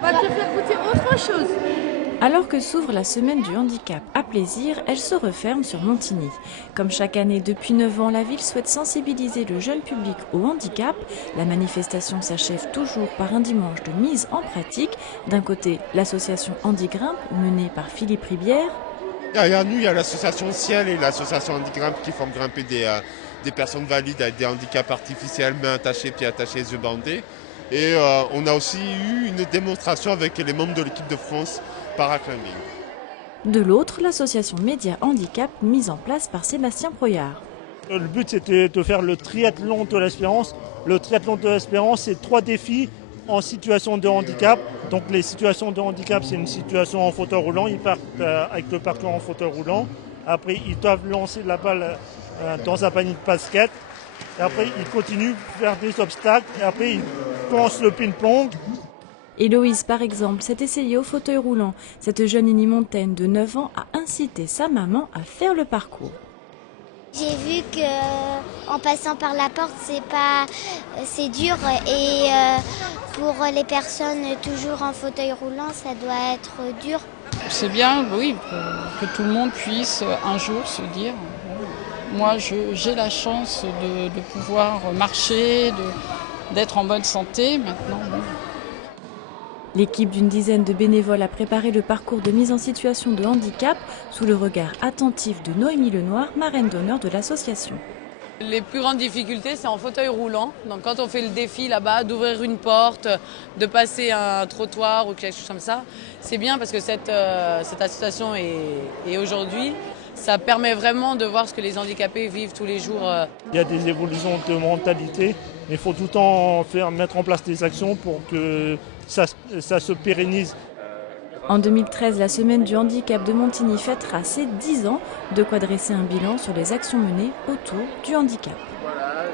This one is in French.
On va te faire goûter autre chose. Alors que s'ouvre la semaine du handicap à Plaisir, elle se referme sur Montigny. Comme chaque année depuis 9 ans, la ville souhaite sensibiliser le jeune public au handicap. La manifestation s'achève toujours par un dimanche de mise en pratique. D'un côté, l'association Handigrimpe, menée par Philippe Ribière. Derrière nous, il y a l'association Ciel et l'association Handigrimpe qui font grimper des personnes valides avec des handicaps artificiels, mains attachées, pieds attachés, yeux bandés. Et on a aussi eu une démonstration avec les membres de l'équipe de France Paraclimbing. De l'autre, l'association Média Handicap mise en place par Sébastien Proyard. Le but, c'était de faire le triathlon de l'espérance. Le triathlon de l'espérance, c'est 3 défis en situation de handicap. Donc les situations de handicap, c'est une situation en fauteuil roulant. Ils partent avec le parcours en fauteuil roulant. Après, ils doivent lancer la balle dans un panier de basket. Et après, ils continuent à faire des obstacles. Et après, ils commencent le ping-pong. Héloïse, par exemple, s'est essayée au fauteuil roulant. Cette jeune unimontaine de 9 ans a incité sa maman à faire le parcours. J'ai vu que en passant par la porte, c'est dur et pour les personnes toujours en fauteuil roulant, ça doit être dur. C'est bien, oui, que tout le monde puisse un jour se dire moi j'ai la chance de pouvoir marcher, d'être en bonne santé maintenant. Bon. L'équipe d'une dizaine de bénévoles a préparé le parcours de mise en situation de handicap sous le regard attentif de Noémie Lenoir, marraine d'honneur de l'association. Les plus grandes difficultés, c'est en fauteuil roulant. Donc quand on fait le défi là-bas, d'ouvrir une porte, de passer un trottoir ou quelque chose comme ça, c'est bien parce que cette association est aujourd'hui, ça permet vraiment de voir ce que les handicapés vivent tous les jours. Il y a des évolutions de mentalité, mais il faut tout le temps mettre en place des actions pour que ça se pérennise. En 2013, la semaine du handicap de Montigny fêtera ses 10 ans, de quoi dresser un bilan sur les actions menées autour du handicap. Voilà.